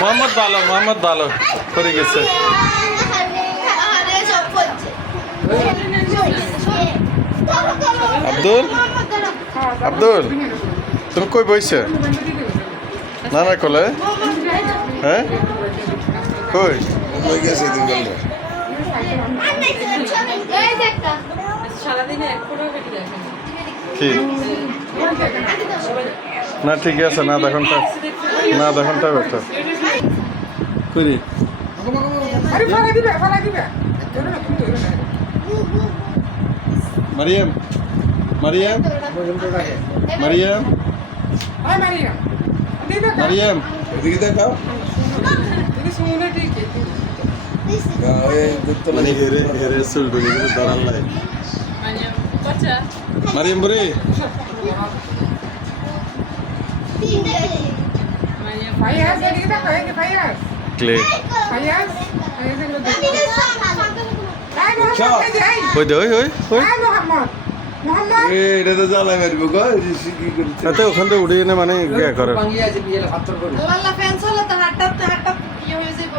মোহাম্মদ ভালো করে গেছে। আব্দুল তুমি কই বইছে না কলে? হ্যাঁ কই গেছে কি না ঠিক আছে না দেখনটা বেটার করি মারিয়াম মারিয়াম মারিয়াম মারিয়াম এদিকে দেখাও মানে হেরে হেরে চুলবে কিন্তু দাঁড়ান লাই মারিয়াম বুড়ি ক্লে ওই দে ওই এটা তো জ্বালা মারবো গো এতে ওখান থেকে উঠে এনে মানে ইয়ে করে হাতটা ইয়ে হয়ে যাবো।